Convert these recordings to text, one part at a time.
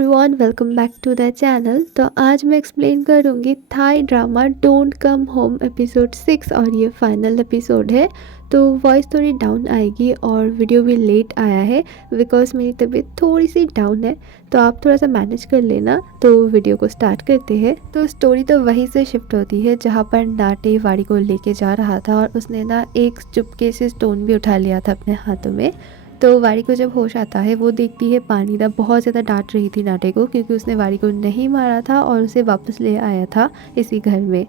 Everyone, welcome back to the channel. तो आज मैं एक्सप्लेन करूँगी Thai drama don't come home episode 6 और ये फाइनल एपिसोड है। तो वॉइस थोड़ी डाउन आएगी और वीडियो भी लेट आया है बिकॉज मेरी तबीयत थोड़ी सी डाउन है, तो आप थोड़ा सा मैनेज कर लेना। तो वीडियो को स्टार्ट करते हैं। तो स्टोरी तो वहीं से शिफ्ट होती है जहाँ पर नाटे वाड़ी को लेके जा रहा था और उसने ना एक चुपके से स्टोन भी उठा लिया था अपने हाथों में। तो वारी को जब होश आता है वो देखती है पानीदा बहुत ज़्यादा डांट रही थी नाटे को क्योंकि उसने वारी को नहीं मारा था और उसे वापस ले आया था इसी घर में।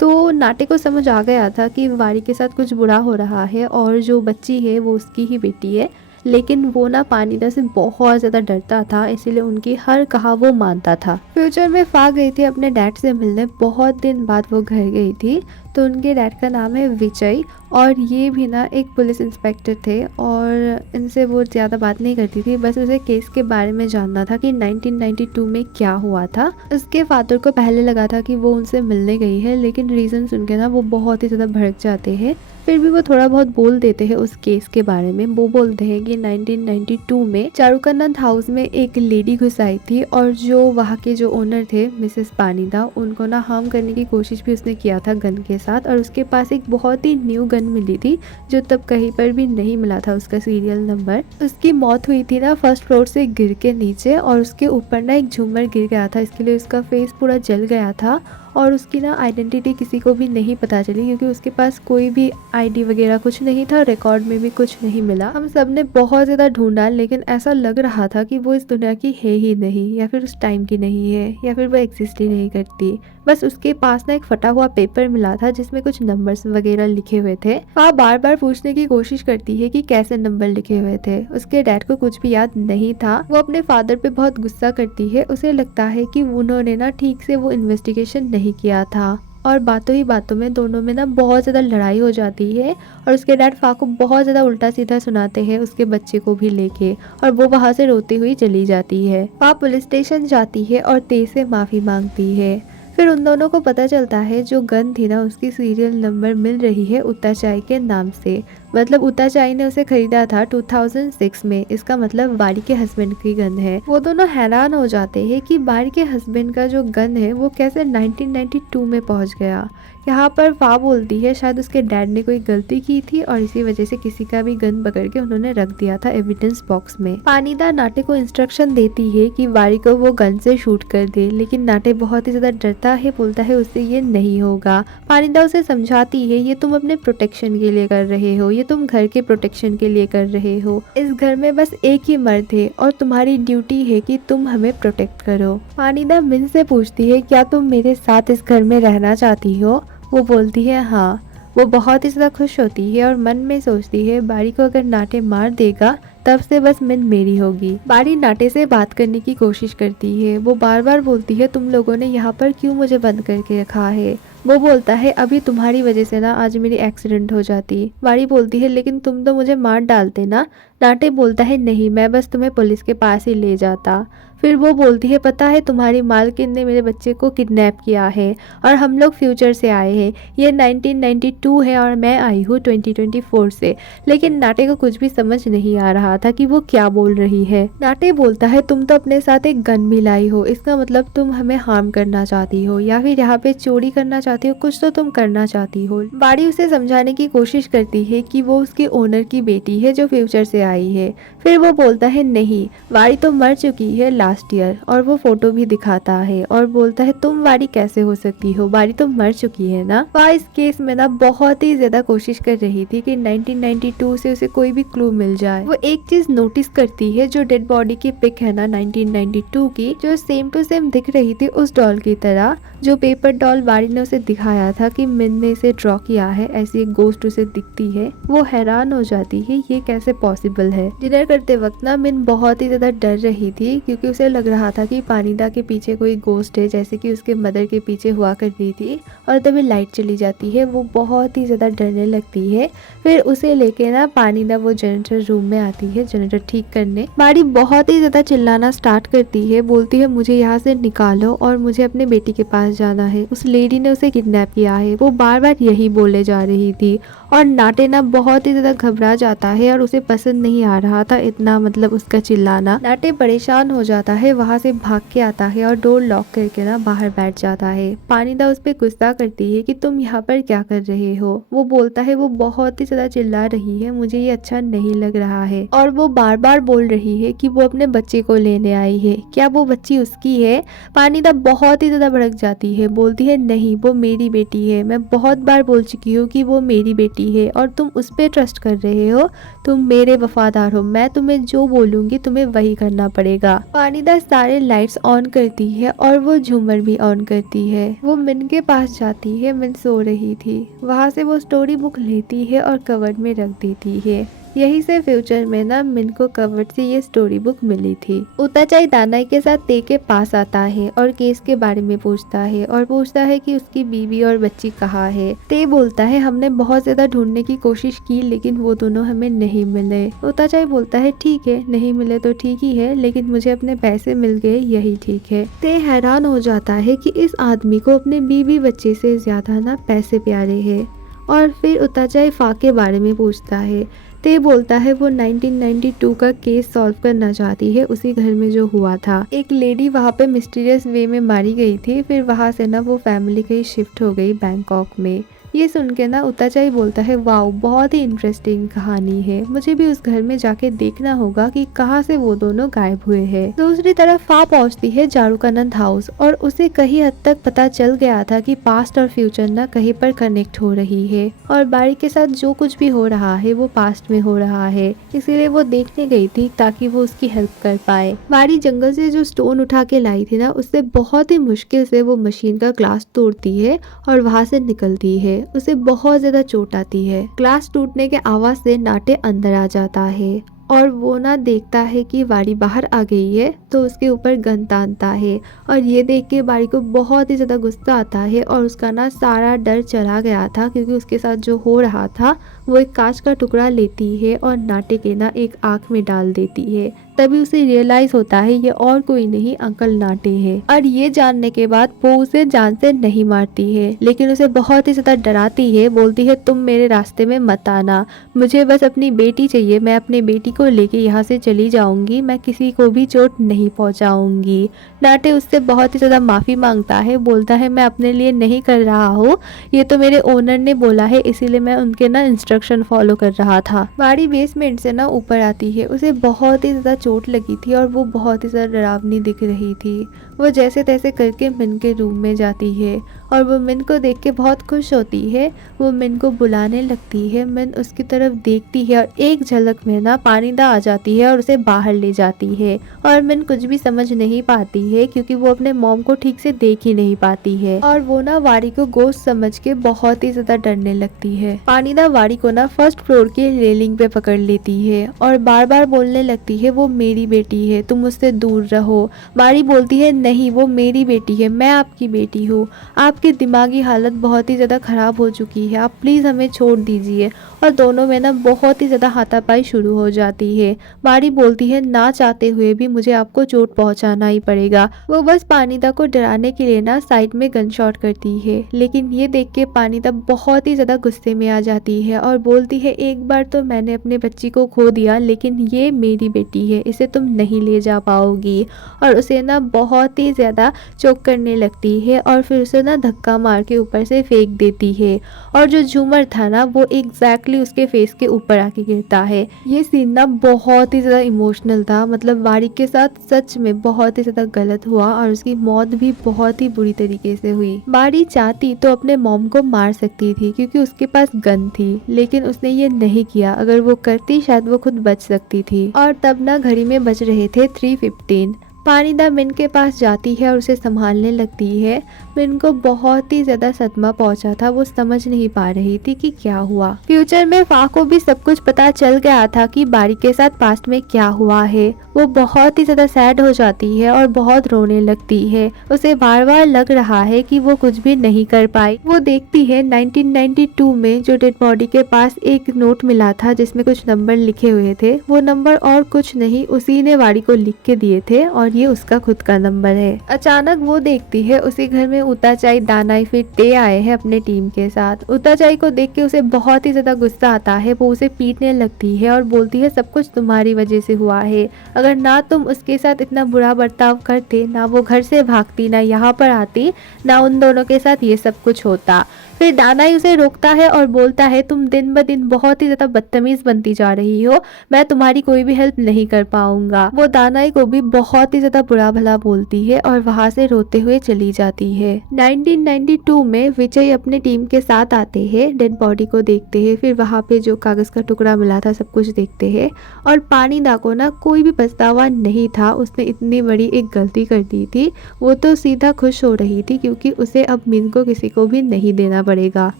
तो नाटे को समझ आ गया था कि वारी के साथ कुछ बुरा हो रहा है और जो बच्ची है वो उसकी ही बेटी है, लेकिन वो ना पानीदा से बहुत ज़्यादा डरता था, इसीलिए उनकी हर कहा वो मानता था। फ्यूचर में फा गई थी अपने डैड से मिलने, बहुत दिन बाद वो घर गई थी। तो उनके डैड का नाम है विजय और ये भी ना एक पुलिस इंस्पेक्टर थे और इनसे वो ज़्यादा बात नहीं करती थी, बस उसे केस के बारे में जानना था कि 1992 में क्या हुआ था। उसके फादर को पहले लगा था कि वो उनसे मिलने गई है, लेकिन रीज़न सुन के ना वो बहुत ही ज़्यादा भड़क जाते हैं। फिर भी वो थोड़ा बहुत बोल देते हैं उस केस के बारे में। वो बोलते हैं कि 1992 में चारुकानंद हाउस में एक लेडी घुस आई थी और जो वहाँ के जो ओनर थे मिसेस पानीदा, उनको ना हार्म करने की कोशिश भी उसने किया था गन के साथ। और उसके पास एक बहुत ही न्यू गन मिली थी जो तब कहीं पर भी नहीं मिला था उसका सीरियल नंबर। उसकी मौत हुई थी ना फर्स्ट फ्लोर से गिर के नीचे और उसके ऊपर ना एक झूमर गिर गया था, इसके लिए उसका फेस पूरा जल गया था और उसकी ना आइडेंटिटी किसी को भी नहीं पता चली क्योंकि उसके पास कोई भी आईडी वगैरह कुछ नहीं था, रिकॉर्ड में भी कुछ नहीं मिला। हम सब ने बहुत ज़्यादा ढूंढा लेकिन ऐसा लग रहा था कि वो इस दुनिया की है ही नहीं, या फिर उस टाइम की नहीं है, या फिर वो एग्जिस्ट ही नहीं करती। बस उसके पास ना एक फटा हुआ पेपर मिला था जिसमें कुछ नंबर्स वगैरह लिखे हुए थे। वह बार बार पूछने की कोशिश करती है कि कैसे नंबर लिखे हुए थे। उसके डैड को कुछ भी याद नहीं था। वो अपने फादर पे बहुत गुस्सा करती है, उसे लगता है कि उन्होंने ना ठीक से वो इन्वेस्टिगेशन नहीं किया था और बातों ही बातों में दोनों में ना बहुत ज़्यादा लड़ाई हो जाती है और उसके डैड फा को बहुत ज़्यादा उल्टा सीधा सुनाते हैं उसके बच्चे को भी लेके, और वो वहाँ से रोती हुई चली जाती है। फा पुलिस स्टेशन जाती है और ते से माफ़ी मांगती है। फिर उन दोनों को पता चलता है जो गन थी ना उसकी सीरियल नंबर मिल रही है उत्ताचाई के नाम से, मतलब उत्ताचाई ने उसे खरीदा था 2006 में। इसका मतलब वारी के हस्बैंड की गन है। वो दोनों हैरान हो जाते हैं कि वारी के हस्बैंड का जो गन है वो कैसे 1992 में पहुंच गया। यहाँ पर फा बोलती है शायद उसके डैड ने कोई गलती की थी और इसी वजह से किसी का भी गन पकड़ के उन्होंने रख दिया था एविडेंस बॉक्स में। पानीदा नाटे को इंस्ट्रक्शन देती है कि वारी को वो गन से शूट कर दे, लेकिन नाटे बहुत ही ज्यादा डरता है, बोलता है उससे ये नहीं होगा। पानीदा उसे समझाती है ये तुम अपने प्रोटेक्शन के लिए कर रहे हो, ये तुम घर के प्रोटेक्शन के लिए कर रहे हो। इस घर में बस एक ही मर्द है और तुम्हारी ड्यूटी है कि तुम हमें प्रोटेक्ट करो। पानीदा मिन से पूछती है क्या तुम मेरे साथ इस घर में रहना चाहती हो। वो बोलती है हाँ। वो बहुत ही ज़्यादा खुश होती है और मन में सोचती है बारी को अगर नाटे मार देगा तब से बस मिन मेरी होगी। बारी नाटे से बात करने की कोशिश करती है। वो बार बार बोलती है तुम लोगों ने यहाँ पर क्यों मुझे बंद करके रखा है। वो बोलता है अभी तुम्हारी वजह से ना आज मेरी एक्सीडेंट हो जाती। बारी बोलती है लेकिन तुम तो मुझे मार डालते ना। नाटे बोलता है नहीं, मैं बस तुम्हें पुलिस के पास ही ले जाता। फिर वो बोलती है पता है तुम्हारी मालकिन ने मेरे बच्चे को किडनैप किया है और हम लोग फ्यूचर से आए हैं। ये 1992 है और मैं आई हूँ 2024 से। लेकिन नाटे को कुछ भी समझ नहीं आ रहा था कि वो क्या बोल रही है। नाटे बोलता है तुम तो अपने साथ एक गन भी लाई हो, इसका मतलब तुम हमें हार्म करना चाहती हो या फिर यहाँ पे चोरी करना चाहती हो, कुछ तो तुम करना चाहती हो। बाड़ी उसे समझाने की कोशिश करती है कि वो उसके ओनर की बेटी है जो फ्यूचर से आई है। फिर वो बोलता है नहीं, वाड़ी तो मर चुकी है लास्ट ईयर, और वो फोटो भी दिखाता है और बोलता है तुम वाड़ी कैसे हो सकती हो, वाड़ी तो मर चुकी है ना। वह इस केस में ना बहुत ही ज्यादा कोशिश कर रही थी कि 1992 से उसे कोई भी क्लू मिल जाए। वो एक चीज नोटिस करती है जो डेड बॉडी की पिक है ना 1992 की, जो सेम टू सेम दिख रही थी उस डॉल की तरह जो पेपर डॉल वाड़ी ने उसे दिखाया था कि मिन ने इसे ड्रॉ किया है, ऐसी एक गोस्ट उसे दिखती है। वो हैरान हो जाती है ये कैसे पॉसिबल है। डिनर करते वक्त ना मिन बहुत ही ज्यादा डर रही थी क्योंकि उसे लग रहा था कि पानीदा के पीछे कोई गोस्ट है जैसे कि उसके मदर के पीछे हुआ करती थी। और तभी लाइट चली जाती है, वो बहुत ही ज्यादा डरने लगती है। फिर उसे लेके ना पानीदा वो जनरेटर रूम में आती है जनरेटर ठीक करने। बाड़ी बहुत ही ज्यादा चिल्लाना स्टार्ट करती है, बोलती है मुझे यहाँ से निकालो और मुझे अपने बेटी के पास जाना है, उस लेडी ने उसे किडनैप किया है। वो बार बार यही बोले जा रही थी और नाटे ना बहुत ही ज्यादा घबरा जाता है और उसे पसंद नहीं आ रहा था इतना मतलब उसका चिल्लाना। नाटे परेशान हो जाता है, वहाँ से भाग के आता है और डोर लॉक करके ना बाहर बैठ जाता है। पानीदा उस पर गुस्सा करती है कि तुम यहाँ पर क्या कर रहे हो। वो बोलता है वो बहुत ही ज्यादा चिल्ला रही है, मुझे ये अच्छा नहीं लग रहा है। और वो बार बार बोल रही है कि वो अपने बच्चे को लेने आई है, क्या वो बच्ची उसकी है। पानीदा बहुत ही ज्यादा भड़क जाती है, बोलती है नहीं वो मेरी बेटी है, मैं बहुत बार बोल चुकी हूँ कि वो मेरी बेटी है और तुम उस पर ट्रस्ट कर रहे हो, तुम मेरे वफादार हो, मैं तुम्हें जो बोलूंगी तुम्हें वही करना पड़ेगा। पानीदा सारे लाइट्स ऑन करती है और वो झूमर भी ऑन करती है। वो मिन के पास जाती है, मिन सो रही थी। वहाँ से वो स्टोरी बुक लेती है और कवर्ड में रख देती है। यही से फ्यूचर में ना मिन को कवर्ड से ये स्टोरी बुक मिली थी। उताचाई दानाई के साथ ते के पास आता है और केस के बारे में पूछता है और पूछता है कि उसकी बीवी और बच्ची कहाँ है। ते बोलता है हमने बहुत ज्यादा ढूंढने की कोशिश की लेकिन वो दोनों हमें नहीं मिले। उताचाई बोलता है ठीक है नहीं मिले तो ठीक ही है, लेकिन मुझे अपने पैसे मिल गए यही ठीक है। ते हैरान हो जाता है कि इस आदमी को अपने बीवी बच्चे से ज्यादा ना पैसे प्यारे है। और फिर उताचाई फा के बारे में पूछता है। ते बोलता है वो 1992 का केस सॉल्व करना चाहती है, उसी घर में जो हुआ था। एक लेडी वहाँ पे मिस्टीरियस वे में मारी गई थी, फिर वहाँ से ना वो फैमिली कहीं शिफ्ट हो गई बैंकॉक में। ये सुन के ना उताचाई बोलता है वाओ बहुत ही इंटरेस्टिंग कहानी है, मुझे भी उस घर में जाके देखना होगा कि कहाँ से वो दोनों गायब हुए हैं। दूसरी तरफ फा पहुंचती है जारूकानंद हाउस और उसे कहीं हद तक पता चल गया था कि पास्ट और फ्यूचर ना कहीं पर कनेक्ट हो रही है और बाड़ी के साथ जो कुछ भी हो रहा है वो पास्ट में हो रहा है, इसीलिए वो देखने गई थी ताकि वो उसकी हेल्प कर पाए। बाड़ी जंगल से जो स्टोन उठा के लाई थी ना उससे बहुत ही मुश्किल से वो मशीन का ग्लास तोड़ती है और वहाँ से निकलती है। उसे बहुत ज्यादा चोट आती है। ग्लास टूटने के आवाज से नाटे अंदर आ जाता है और वो ना देखता है कि बाड़ी बाहर आ गई है तो उसके ऊपर गन तानता है और ये देख के बाड़ी को बहुत ही ज्यादा गुस्सा आता है और उसका ना सारा डर चला गया था क्योंकि उसके साथ जो हो रहा था। वो एक कांच का टुकड़ा लेती है और नाटे के ना एक आंख में डाल देती है। तभी उसे रियलाइज होता है ये और कोई नहीं अंकल नाटे है। और ये जानने के बाद वो उसे जान से नहीं मारती है लेकिन उसे बहुत ही ज्यादा डराती है, बोलती है तुम मेरे रास्ते में मत आना, मुझे बस अपनी बेटी चाहिए, मैं अपनी बेटी को लेके यहाँ से चली जाऊंगी, मैं किसी को भी चोट नहीं पहुँचाऊंगी। नाटे उससे बहुत ही ज्यादा माफी मांगता है, बोलता है मैं अपने लिए नहीं कर रहा हूँ, ये तो मेरे ओनर ने बोला है इसीलिए मैं उनके ना इंस्ट्रक्शन फॉलो कर रहा था। बाड़ी बेसमेंट से ना ऊपर आती है, उसे बहुत ही ज्यादा चोट लगी थी और वो बहुत ही ज्यादा डरावनी दिख रही थी। वो जैसे तैसे करके मिन के रूम में जाती है और वो मिन को देख के बहुत खुश होती है। वो मिन को बुलाने लगती है, मिन उसकी तरफ देखती है और एक झलक में ना पानीदा आ जाती है और उसे बाहर ले जाती है और मिन कुछ भी समझ नहीं पाती है क्योंकि वो अपने मॉम को ठीक से देख ही नहीं पाती है और वो ना वाड़ी को गोश्त समझ के बहुत ही ज्यादा डरने लगती है। पानीदा वाड़ी को ना फर्स्ट फ्लोर की रेलिंग पे पकड़ लेती है और बार बार बोलने लगती है वो मेरी बेटी है, तुम उससे दूर रहो। वाड़ी बोलती है नहीं वो मेरी बेटी है, मैं आपकी बेटी हूँ, आपकी दिमागी हालत बहुत ही ज्यादा खराब हो चुकी है, आप प्लीज हमें छोड़ दीजिए। और दोनों में ना बहुत ही ज्यादा हाथापाई शुरू हो जाती है। वाड़ी बोलती है ना चाहते हुए भी मुझे आपको चोट पहुंचाना ही पड़ेगा। वो बस पानीदा को डराने के लिए ना साइड में गन शॉट करती है, लेकिन ये देख के पानीदा बहुत ही ज्यादा गुस्से में आ जाती है और बोलती है एक बार तो मैंने अपने बच्ची को खो दिया लेकिन ये मेरी बेटी है, इसे तुम नहीं ले जा पाओगी। और उसे ना बहुत ही ज्यादा चोक करने लगती है और फिर उसे ना धक्का मार के ऊपर से फेंक देती है और जो झूमर था ना वो एग्जैक्टली उसके फेस के ऊपर आके गिरता है। ये सीन ना बहुत ही ज्यादा इमोशनल था, मतलब वाड़ी के साथ सच में बहुत ही ज्यादा गलत हुआ और उसकी मौत भी बहुत ही बुरी तरीके से हुई। वाड़ी चाहती तो अपने मॉम को मार सकती थी क्योंकि उसके पास गन थी, लेकिन उसने ये नहीं किया, अगर वो करती शायद वो खुद बच सकती थी। और तब ना घड़ी में बज रहे थे 3:15। पानिदा मिन के पास जाती है और उसे संभालने लगती है। मिन को बहुत ही ज्यादा सदमा पहुंचा था, वो समझ नहीं पा रही थी कि क्या हुआ। फ्यूचर में फा को भी सब कुछ पता चल गया था कि बारी के साथ पास्ट में क्या हुआ है। वो बहुत ही ज्यादा सैड हो जाती है और बहुत रोने लगती है। उसे बार बार लग रहा है कि वो कुछ भी नहीं कर पाई। वो देखती है 1992 में जो डेड बॉडी के पास एक नोट मिला था जिसमें कुछ नंबर लिखे हुए थे। वो नंबर और कुछ नहीं, उसी ने वारी को लिख के दिए थे और ये उसका खुद का नंबर है। अचानक वो देखती है उसी घर में उताचाई, दानाई फिर ते आए हैं अपने टीम के साथ। उताचाई को देख के उसे बहुत ही ज्यादा गुस्सा आता है। वो उसे पीटने लगती है और बोलती है सब कुछ तुम्हारी वजह से हुआ है। अगर ना तुम उसके साथ इतना बुरा बर्ताव करते, ना वो घर से भागती, ना यहाँ पर आती, ना उन दोनों के साथ ये सब कुछ होता। फिर दानाई उसे रोकता है और बोलता है तुम दिन ब दिन बहुत ही ज्यादा बदतमीज बनती जा रही हो, मैं तुम्हारी कोई भी हेल्प नहीं कर पाऊंगा। वो दानाई को भी बहुत ही ज्यादा बुरा भला बोलती है और वहां से रोते हुए चली जाती है। 1992 में विजय अपने टीम के साथ आते हैं, डेड बॉडी को देखते हैं, फिर वहां पे जो कागज का टुकड़ा मिला था सब कुछ देखते हैं और पानिदा को ना कोई भी पछतावा नहीं था। उसने इतनी बड़ी एक गलती कर दी थी। वो तो सीधा खुश हो रही थी क्योंकि उसे अब मिन को किसी को भी नहीं देना पड़ेगा।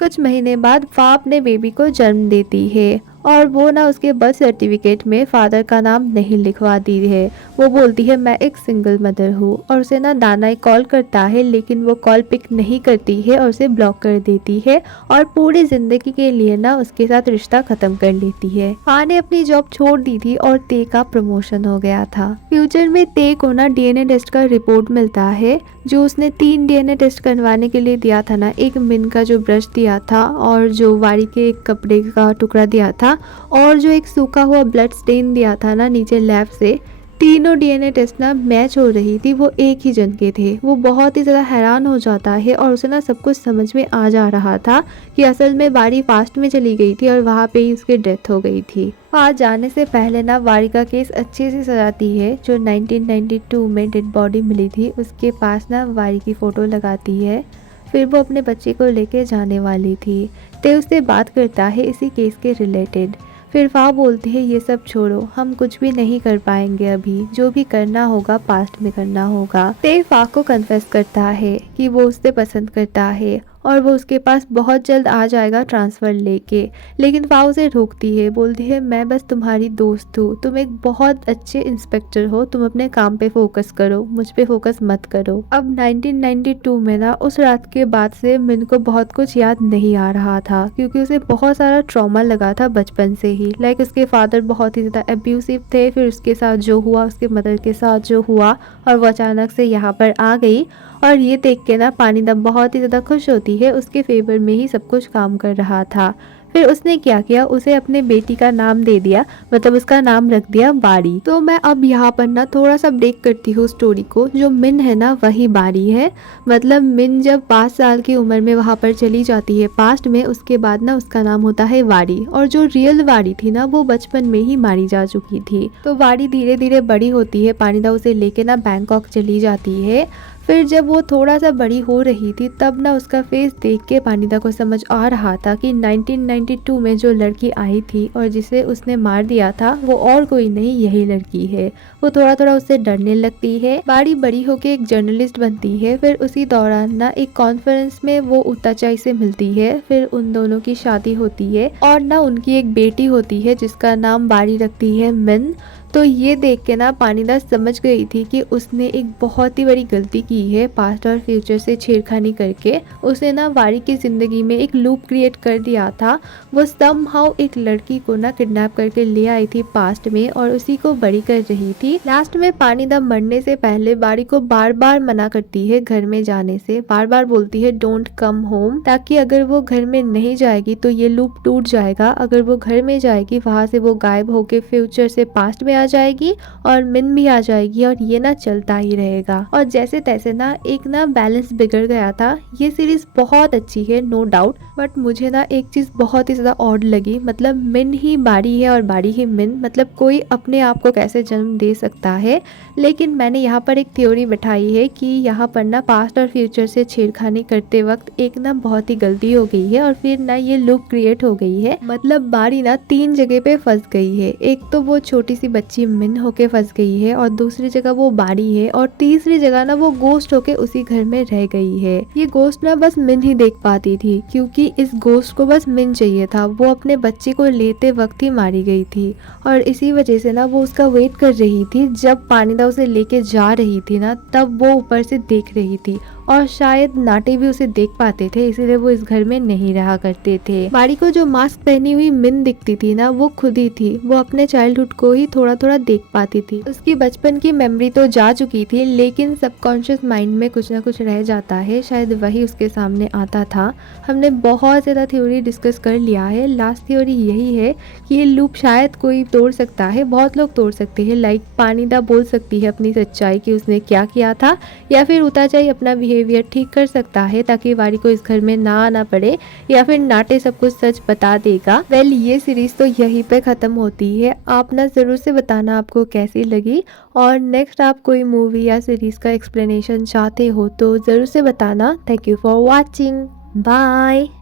कुछ महीने बाद फा अपने बेबी को जन्म देती है और वो ना उसके बर्थ सर्टिफिकेट में फादर का नाम नहीं लिखवाती है। वो बोलती है मैं एक सिंगल मदर हूँ और उसे ना दानाई कॉल करता है लेकिन वो कॉल पिक नहीं करती है और उसे ब्लॉक कर देती है और पूरी जिंदगी के लिए ना उसके साथ रिश्ता खत्म कर लेती है। फा ने अपनी जॉब छोड़ दी थी और ते का प्रमोशन हो गया था। फ्यूचर में ते को ना डीएनए टेस्ट का रिपोर्ट मिलता है जो उसने 3 डीएनए टेस्ट करवाने के लिए दिया था ना, एक मिन का जो ब्रश दिया था और जो वारी के एक कपड़े का टुकड़ा दिया था और जो एक सूखा हुआ ब्लड स्टेन दिया था ना नीचे लैब से, तीनों डीएनए टेस्ट ना मैच हो रही थी, वो एक ही जन के थे। वो बहुत ही ज़्यादा हैरान हो जाता है और उसे ना सब कुछ समझ में आ जा रहा था कि असल में वारी फास्ट में चली गई थी और वहाँ पे ही उसकी डेथ हो गई थी। आज जाने से पहले ना वारी का केस अच्छे से सजाती है। जो 1992 में डेड बॉडी मिली थी उसके पास ना वारी की फ़ोटो लगाती है। फिर वो अपने बच्चे को लेके जाने वाली थी। ते उससे बात करता है इसी केस के रिलेटेड। फिर फा बोलती है ये सब छोड़ो, हम कुछ भी नहीं कर पाएंगे अभी, जो भी करना होगा पास्ट में करना होगा। ते फा को कन्फेस करता है कि वो उससे पसंद करता है और वो उसके पास बहुत जल्द आ जाएगा ट्रांसफ़र लेके, लेकिन फा उसे रोकती है, बोलती है मैं बस तुम्हारी दोस्त हूँ, तुम एक बहुत अच्छे इंस्पेक्टर हो, तुम अपने काम पे फोकस करो, मुझ पे फोकस मत करो। अब 1992 में ना उस रात के बाद से मिन को बहुत कुछ याद नहीं आ रहा था क्योंकि उसे बहुत सारा ट्रॉमा लगा था बचपन से ही। लाइक उसके फादर बहुत ही ज़्यादा अब्यूसिव थे, फिर उसके साथ जो हुआ, उसके मदर के साथ जो हुआ और वो अचानक से यहाँ पर आ गई और ये देख के ना पानिदा बहुत ही ज़्यादा खुश होती है, उसके फेवर में ही सब कुछ काम कर रहा था। फिर उसने क्या किया, उसे अपने बेटी का नाम दे दिया, मतलब उसका नाम रख दिया बारी। तो मैं अब यहाँ पर ना थोड़ा सा ब्रेक करती हूँ स्टोरी को। जो मिन है ना वही बारी है। मतलब मिन जब 5 साल की उम्र में वहाँ पर चली जाती है पास्ट में, उसके बाद ना उसका नाम होता है वारी और जो रियल वारी थी ना वो बचपन में ही मारी जा चुकी थी। तो वारी धीरे धीरे बड़ी होती है, पानिदा उसे लेके ना बैंकॉक चली जाती है। फिर जब वो थोड़ा सा बड़ी हो रही थी तब ना उसका फेस देख के पानिदा को समझ आ रहा था कि 1992 में जो लड़की आई थी और जिसे उसने मार दिया था वो और कोई नहीं, यही लड़की है। वो थोड़ा थोड़ा उससे डरने लगती है। बारी बड़ी होके एक जर्नलिस्ट बनती है। फिर उसी दौरान ना एक कॉन्फ्रेंस में वो उताचाई से मिलती है। फिर उन दोनों की शादी होती है और ना उनकी एक बेटी होती है जिसका नाम बारी रखती है मिन। तो ये देख के ना पानिदा समझ गई थी कि उसने एक बहुत ही बड़ी गलती की है पास्ट और फ्यूचर से छेड़खानी करके। उसने ना वारी की ज़िंदगी में एक लूप क्रिएट कर दिया था। वो समहाउ एक लड़की को ना किडनैप करके ले आई थी पास्ट में और उसी को बड़ी कर रही थी। लास्ट में पानिदा मरने से पहले बारी को बार बार मना करती है घर में जाने से, बार बार बोलती है डोंट कम होम, ताकि अगर वो घर में नहीं जाएगी तो ये लूप टूट जाएगा। अगर वो घर में जाएगी वहाँ से वो गायब होके फ्यूचर से पास्ट में आ जाएगी और मिन भी आ जाएगी और ये ना चलता ही रहेगा। और जैसे तैसे ना एक ना बैलेंस बिगड़ गया था। ये सीरीज बहुत अच्छी है नो डाउट, बट मुझे ना एक चीज बहुत ही ज्यादा ऑड लगी। मतलब मिन ही बारी है और बारी ही मिन, मतलब कोई अपने आप को कैसे जन्म दे सकता है। लेकिन मैंने यहाँ पर एक थ्योरी बैठाई है कि यहाँ पर ना पास्ट और फ्यूचर से छेड़खानी करते वक्त एक ना बहुत ही गलती हो गई है और फिर ना ये लूप क्रिएट हो गई है। मतलब बारी ना 3 जगह पे फंस गई है। एक तो वो छोटी सी बच्ची बच्ची मिन होके फंस गई है और दूसरी जगह वो बाड़ी है और तीसरी जगह ना वो गोस्ट होके उसी घर में रह गई है। ये गोस्ट ना बस मिन ही देख पाती थी क्योंकि इस गोस्ट को बस मिन चाहिए था। वो अपने बच्चे को लेते वक्त ही मारी गई थी और इसी वजह से ना वो उसका वेट कर रही थी। जब पानीदा उसे लेके जा रही थी ना तब वो ऊपर से देख रही थी और शायद नाटे भी उसे देख पाते थे, इसीलिए वो इस घर में नहीं रहा करते थे। बाड़ी को जो मास्क पहनी हुई मिन दिखती थी ना वो खुद ही थी। वो अपने चाइल्डहुड को ही थोड़ा थोड़ा देख पाती थी। उसकी बचपन की मेमोरी तो जा चुकी थी लेकिन सबकॉन्शियस माइंड में कुछ ना कुछ रह जाता है, शायद वही उसके सामने आता था। हमने बहुत ज़्यादा थ्योरी डिस्कस कर लिया है। लास्ट थ्योरी यही है कि ये लूप शायद कोई तोड़ सकता है, बहुत लोग तोड़ सकते हैं। लाइक पानीदा बोल सकती है अपनी सच्चाई कि उसने क्या किया था, या फिर उताचाई अपना बिहेवियर ठीक कर सकता है ताकि वारी को इस घर में ना आना पड़े, या फिर नाटे सब कुछ सच बता देगा। वेल ये सीरीज तो यहीं पे खत्म होती है। आप ना जरूर से बताना आपको कैसी लगी और नेक्स्ट आप कोई मूवी या सीरीज का एक्सप्लेनेशन चाहते हो तो जरूर से बताना। Thank you for watching, bye.